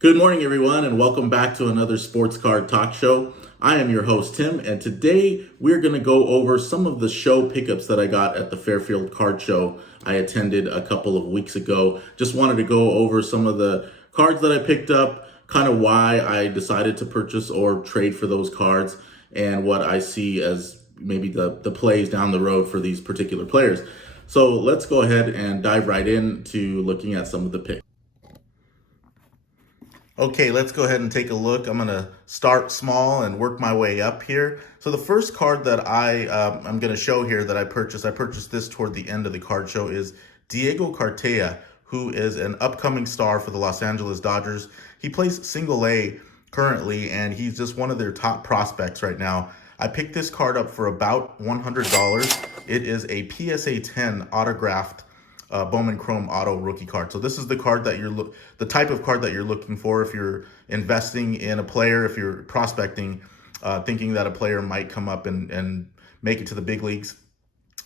Good morning, everyone, and welcome back to another Sports Card Talk Show. I am your host, Tim, and today we're going to go over some of the show pickups that I got at the Fairfield Card Show I attended a couple of weeks ago. Just wanted to go over some of the cards that I picked up, kind of why I decided to purchase or trade for those cards, and what I see as maybe the plays down the road for these particular players. So let's go ahead and dive right into looking at some of the picks. Okay, let's go ahead and take a look. I'm going to start small and work my way up here. So the first card that I'm going to show here that I purchased this toward the end of the card show, is Diego Cardia, who is an upcoming star for the Los Angeles Dodgers. He plays single A currently, and he's just one of their top prospects right now. I picked this card up for about $100. It is a PSA 10 autographed Bowman Chrome Auto rookie card. So this is the card that the type of card that you're looking for if you're investing in a player, if you're prospecting, thinking that a player might come up and make it to the big leagues.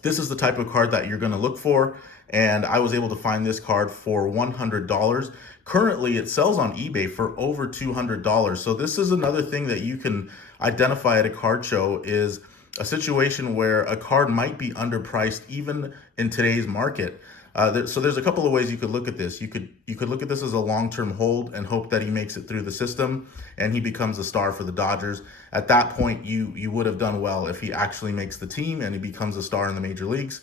This is the type of card that you're going to look for, and I was able to find this card for $100. Currently, it sells on eBay for over $200. So this is another thing that you can identify at a card show, is a situation where a card might be underpriced even in today's market. So there's a couple of ways you could look at this. You could look at this as a long-term hold and hope that he makes it through the system and he becomes a star for the Dodgers. At that point, you would have done well if he actually makes the team and he becomes a star in the major leagues.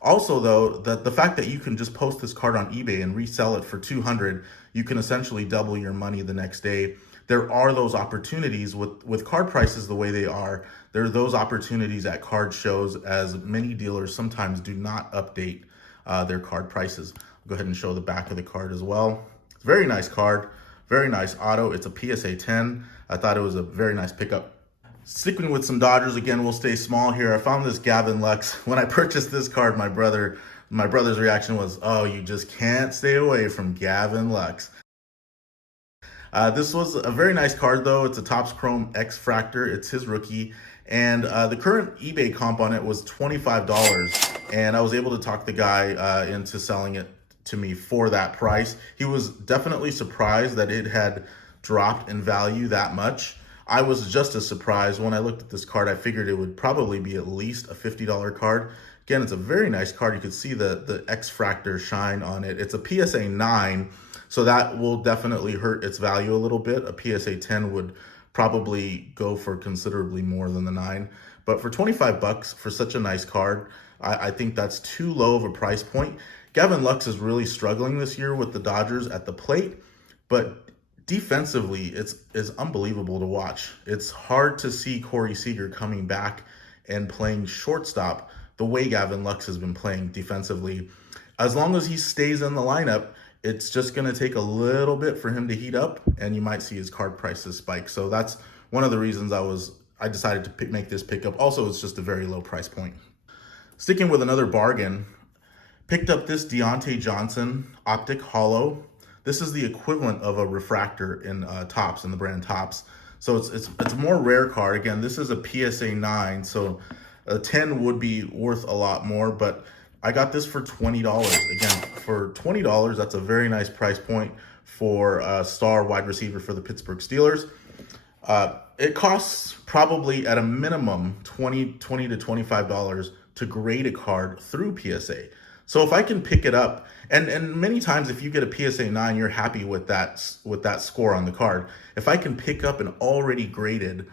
Also, though, the fact that you can just post this card on eBay and resell it for $200, you can essentially double your money the next day. There are those opportunities with card prices the way they are. There are those opportunities at card shows, as many dealers sometimes do not update their card prices. I'll go ahead and show the back of the card as well. It's a very nice card, very nice auto. It's a PSA 10. I thought it was a very nice pickup. Sticking with some Dodgers again, we'll stay small here. I found this Gavin Lux. When I purchased this card, my brother's reaction was, "Oh, you just can't stay away from Gavin Lux." This was a very nice card, though. It's a Topps Chrome X Fractor. It's his rookie, and the current eBay comp on it was $25, and I was able to talk the guy into selling it to me for that price. He was definitely surprised that it had dropped in value that much. I was just as surprised. When I looked at this card, I figured it would probably be at least a $50 card. Again, it's a very nice card. You can see the X Fractor shine on it. It's a PSA 9, so that will definitely hurt its value a little bit. A PSA 10 would probably go for considerably more than the 9. But for $25 for such a nice card, I think that's too low of a price point. Gavin Lux is really struggling this year with the Dodgers at the plate, but defensively, it's unbelievable to watch. It's hard to see Corey Seager coming back and playing shortstop the way Gavin Lux has been playing defensively. As long as he stays in the lineup, it's just going to take a little bit for him to heat up, and you might see his card prices spike. So that's one of the reasons I decided to make this pickup. Also, it's just a very low price point. Sticking with another bargain, picked up this Deontay Johnson Optic Holo. This is the equivalent of a refractor in Topps, in the brand Topps. So it's a more rare card. Again, this is a PSA 9, so a 10 would be worth a lot more, but I got this for $20. Again, for $20, that's a very nice price point for a star wide receiver for the Pittsburgh Steelers. It costs probably at a minimum $20 to $25 to grade a card through PSA. So if I can pick it up, and many times if you get a PSA 9, you're happy with that score on the card. If I can pick up an already graded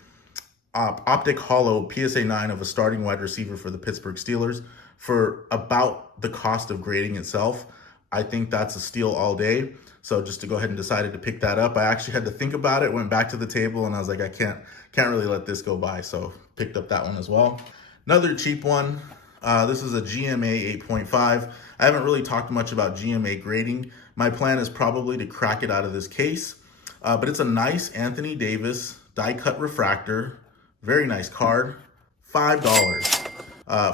Optic Holo PSA 9 of a starting wide receiver for the Pittsburgh Steelers for about the cost of grading itself, I think that's a steal all day. So just to go ahead and decided to pick that up. I actually had to think about it, went back to the table, and I was like, I can't really let this go by. So picked up that one as well. Another cheap one. This is a GMA 8.5. I haven't really talked much about GMA grading. My plan is probably to crack it out of this case. But it's a nice Anthony Davis die-cut refractor. Very nice card. $5.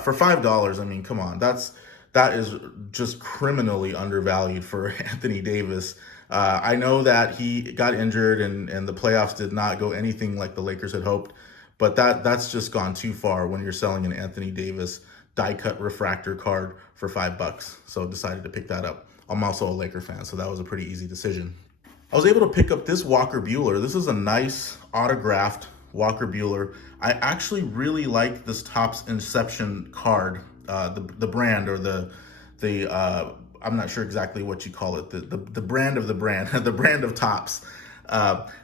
For $5, I mean, come on. That is just criminally undervalued for Anthony Davis. I know that he got injured and the playoffs did not go anything like the Lakers had hoped, but that's just gone too far when you're selling an Anthony Davis die-cut refractor card for $5. So decided to pick that up. I'm also a Laker fan, so that was a pretty easy decision. I was able to pick up this Walker Bueller. This is a nice autographed Walker Bueller. I actually really like this Topps Inception card, the brand, or the I'm not sure exactly what you call it, the brand of the brand, the brand of Topps.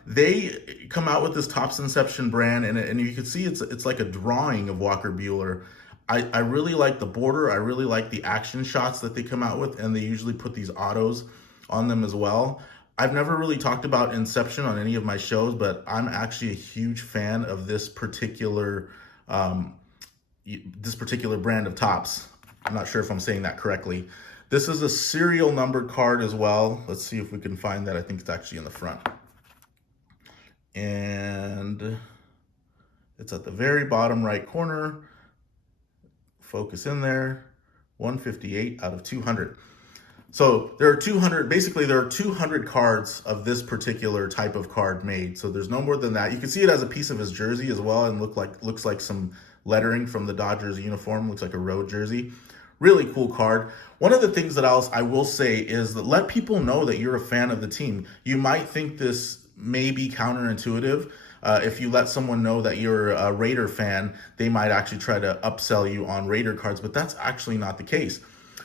They come out with this Topps Inception brand, and you can see it's like a drawing of Walker Bueller. I really like the border. I really like the action shots that they come out with, and they usually put these autos on them as well. I've never really talked about Inception on any of my shows, but I'm actually a huge fan of this particular brand of Topps. I'm not sure if I'm saying that correctly. This is a serial numbered card as well. Let's see if we can find that. I think it's actually in the front. And it's at the very bottom right corner. Focus in there. 158 out of 200. So there are 200, basically there are 200 cards of this particular type of card made. So there's no more than that. You can see it as a piece of his jersey as well, and looks like some lettering from the Dodgers uniform. Looks like a road jersey. Really cool card. One of the things that I will say is that let people know that you're a fan of the team. You might think this may be counterintuitive. If you let someone know that you're a Raider fan, they might actually try to upsell you on Raider cards, but that's actually not the case.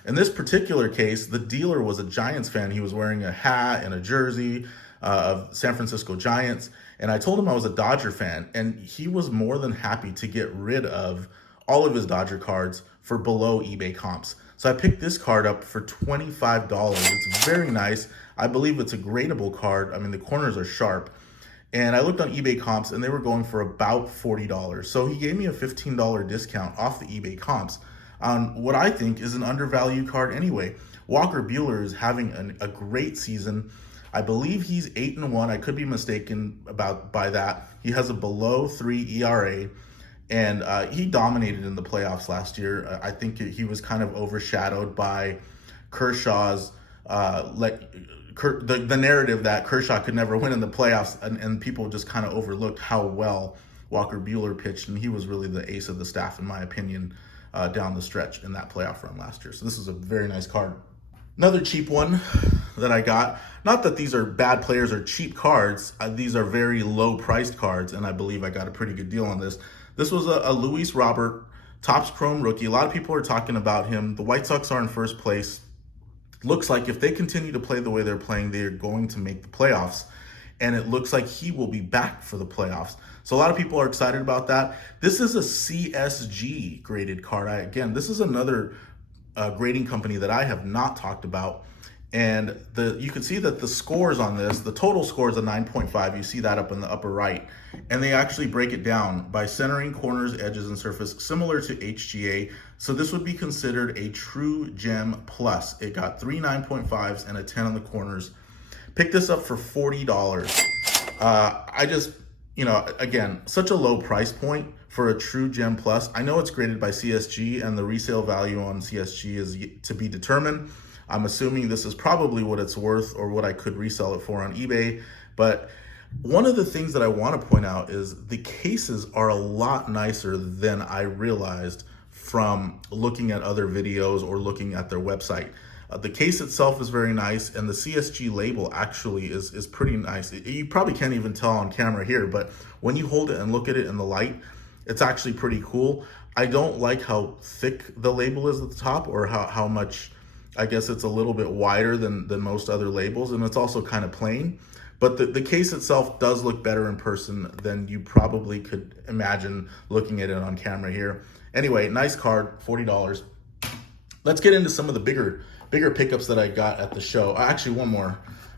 In this particular case, the dealer was a Giants fan. He was wearing a hat and a jersey of San Francisco Giants, and I told him I was a Dodger fan, and he was more than happy to get rid of all of his Dodger cards for below eBay comps. So I picked this card up for $25. It's very nice. I believe it's a gradable card. I mean, the corners are sharp. And I looked on eBay comps, and they were going for about $40. So he gave me a $15 discount off the eBay comps on what I think is an undervalued card anyway. Walker Bueller is having a great season. I believe he's 8-1. I could be mistaken by that. He has a below 3 ERA, and he dominated in the playoffs last year. I think he was kind of overshadowed by Kershaw's the narrative that Kershaw could never win in the playoffs, and people just kind of overlooked how well Walker Bueller pitched, and he was really the ace of the staff, in my opinion, down the stretch in that playoff run last year. So this is a very nice card. Another cheap one that I got, not that these are bad players or cheap cards, these are very low priced cards, and I believe I got a pretty good deal on this. This was a Luis Robert Topps Chrome rookie. A lot of people are talking about him. The White Sox are in first place. Looks like if they continue to play the way they're playing, they're going to make the playoffs. And it looks like he will be back for the playoffs. So a lot of people are excited about that. This is a CSG graded card. Again, this is another grading company that I have not talked about. And you can see that the scores on this, the total score is a 9.5. You see that up in the upper right. And they actually break it down by centering, corners, edges, and surface, similar to HGA. So this would be considered a true gem plus. It got 3 9.5s and a 10 on the corners. Picked this up for $40. I just, again, such a low price point for a true gem plus. I know it's graded by CSG, and the resale value on CSG is to be determined. I'm assuming this is probably what it's worth or what I could resell it for on eBay. But one of the things that I want to point out is the cases are a lot nicer than I realized from looking at other videos or looking at their website. The case itself is very nice, and the CSG label actually is pretty nice. You probably can't even tell on camera here, but when you hold it and look at it in the light, it's actually pretty cool. I don't like how thick the label is at the top, or how much, I guess it's a little bit wider than most other labels, and it's also kind of plain. But the case itself does look better in person than you probably could imagine looking at it on camera here. Anyway, nice card, $40. Let's get into some of the bigger pickups that I got at the show. Actually,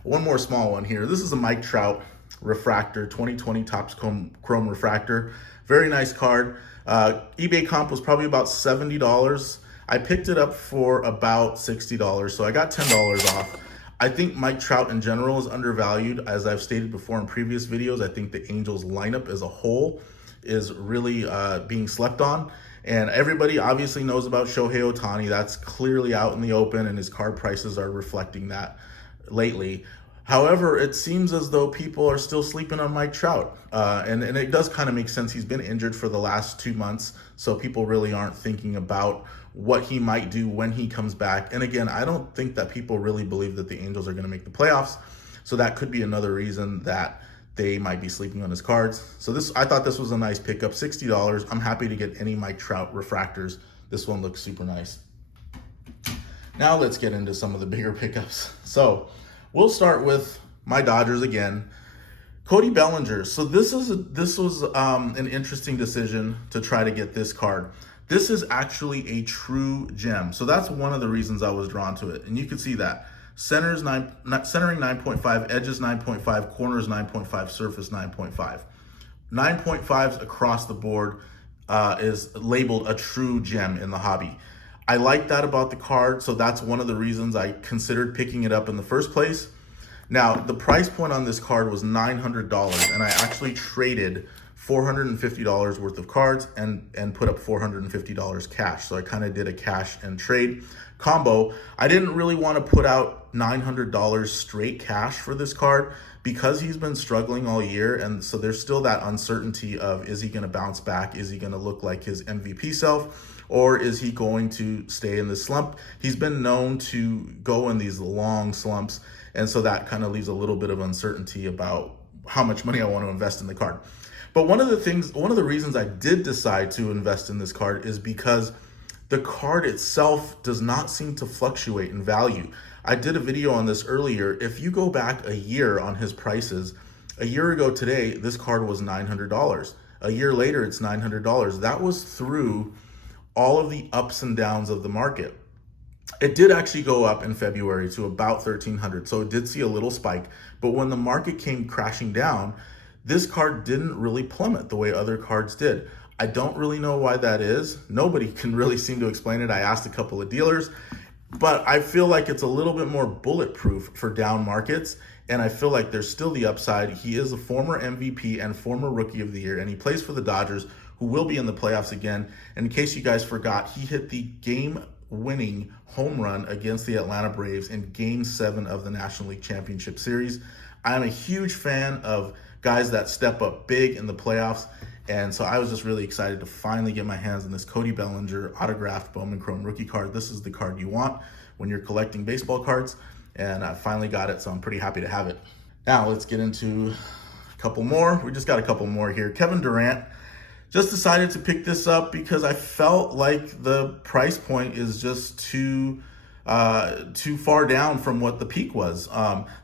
one more small one here. This is a Mike Trout refractor, 2020 Topps Chrome refractor. Very nice card. eBay comp was probably about $70. I picked it up for about $60, so I got $10 off. I think Mike Trout in general is undervalued. As I've stated before in previous videos, I think the Angels lineup as a whole is really being slept on. And everybody obviously knows about Shohei Ohtani. That's clearly out in the open, and his card prices are reflecting that lately. However, it seems as though people are still sleeping on Mike Trout. And it does kind of make sense. He's been injured for the last 2 months, so people really aren't thinking about what he might do when he comes back. And again, I don't think that people really believe that the Angels are going to make the playoffs. So that could be another reason that they might be sleeping on his cards. So I thought this was a nice pickup, $60. I'm happy to get any Mike Trout refractors. This one looks super nice. Now let's get into some of the bigger pickups. So we'll start with my Dodgers again. Cody Bellinger. So this was an interesting decision to try to get this card. This is actually a true gem. So that's one of the reasons I was drawn to it. And you can see that. Centering 9.5, edges 9.5, corners 9.5, surface 9.5. 9.5s across the board is labeled a true gem in the hobby. I like that about the card, so that's one of the reasons I considered picking it up in the first place. Now, the price point on this card was $900, and I actually traded $450 worth of cards and put up $450 cash. So I kind of did a cash and trade combo. I didn't really want to put out $900 straight cash for this card because he's been struggling all year, and so there's still that uncertainty of, is he going to bounce back? Is he going to look like his MVP self? Or is he going to stay in this slump? He's been known to go in these long slumps, and so that kind of leaves a little bit of uncertainty about how much money I want to invest in the card. But one of the reasons I did decide to invest in this card is because the card itself does not seem to fluctuate in value. I did a video on this earlier. If you go back a year on his prices, a year ago today, this card was $900. A year later, it's $900. That was through all of the ups and downs of the market. It did actually go up in February to about $1,300, so it did see a little spike. But when the market came crashing down, this card didn't really plummet the way other cards did. I don't really know why that is. Nobody can really seem to explain it. I asked a couple of dealers, but I feel like it's a little bit more bulletproof for down markets, and I feel like there's still the upside. He is a former MVP and former Rookie of the Year, and he plays for the Dodgers, who will be in the playoffs again. And in case you guys forgot, he hit the game-winning home run against the Atlanta Braves in Game 7 of the National League Championship Series. I'm a huge fan of guys that step up big in the playoffs, and so I was just really excited to finally get my hands on this Cody Bellinger autographed Bowman Chrome rookie card. This is the card you want when you're collecting baseball cards, and I finally got it, so I'm pretty happy to have it. Now let's get into a couple more. We just got a couple more here. Kevin Durant. Just decided to pick this up because I felt like the price point is just too far down from what the peak was.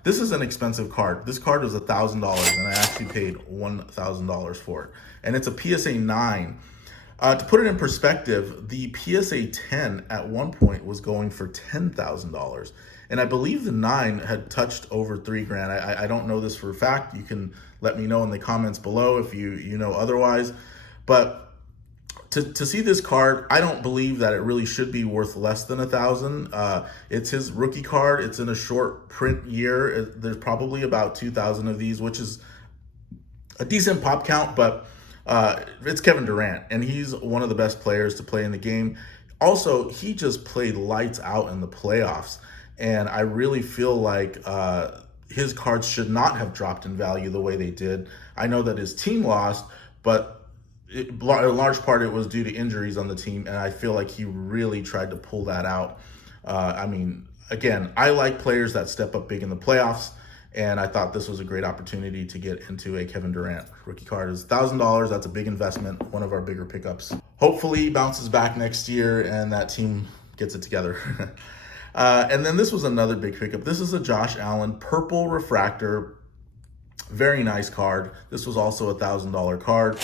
This is an expensive card. This card was $1,000, and I actually paid $1,000 for it. And it's a PSA 9. To put it in perspective, the PSA 10 at one point was going for $10,000. And I believe the 9 had touched over $3,000. I don't know this for a fact. You can let me know in the comments below if you know otherwise. But to see this card, I don't believe that it really should be worth less than $1,000. It's his rookie card. It's in a short print year. There's probably about 2,000 of these, which is a decent pop count, but it's Kevin Durant, and he's one of the best players to play in the game. Also, he just played lights out in the playoffs, and I really feel like his cards should not have dropped in value the way they did. I know that his team lost, but in large part it was due to injuries on the team, and I feel like he really tried to pull that out. I mean, again, I like players that step up big in the playoffs, and I thought this was a great opportunity to get into a Kevin Durant rookie card. It's $1,000. That's a big investment, one of our bigger pickups. Hopefully he bounces back next year and that team gets it together. And then this was another big pickup. This is a Josh Allen purple refractor. Very nice card. This was also a $1,000 card.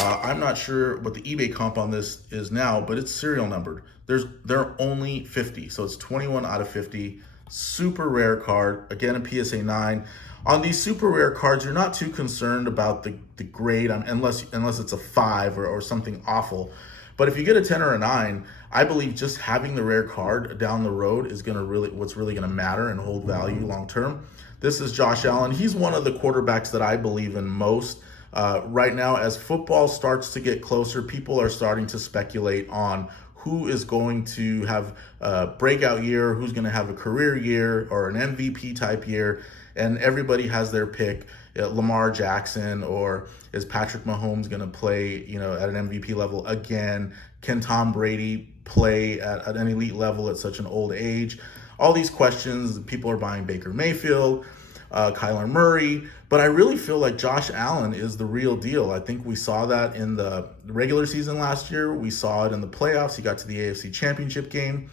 I'm not sure what the eBay comp on this is now, but it's serial numbered. There are only 50, so it's 21 out of 50. Super rare card. Again, a PSA 9. On these super rare cards, you're not too concerned about the grade unless it's a 5 or something awful. But if you get a 10 or a 9, I believe just having the rare card down the road is what's really gonna matter and hold value long term. This is Josh Allen. He's one of the quarterbacks that I believe in most. Right now, as football starts to get closer, people are starting to speculate on who is going to have a breakout year, who's going to have a career year or an MVP type year, and everybody has their pick. Lamar Jackson, or is Patrick Mahomes going to play, at an MVP level again? Can Tom Brady play at an elite level at such an old age? All these questions. People are buying Baker Mayfield. Kyler Murray, but I really feel like Josh Allen is the real deal. I think we saw that in the regular season last year. We saw it in the playoffs. He got to the AFC Championship game.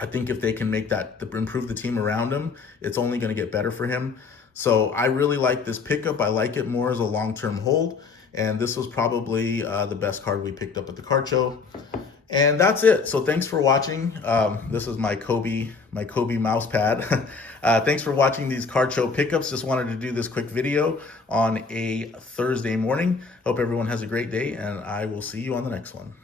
I think if they can make that, improve the team around him, it's only going to get better for him. So I really like this pickup. I like it more as a long-term hold. And this was probably the best card we picked up at the card show. And that's it. So thanks for watching. This is my Kobe mouse pad. Thanks for watching these card show pickups. Just wanted to do this quick video on a Thursday morning. Hope everyone has a great day, and I will see you on the next one.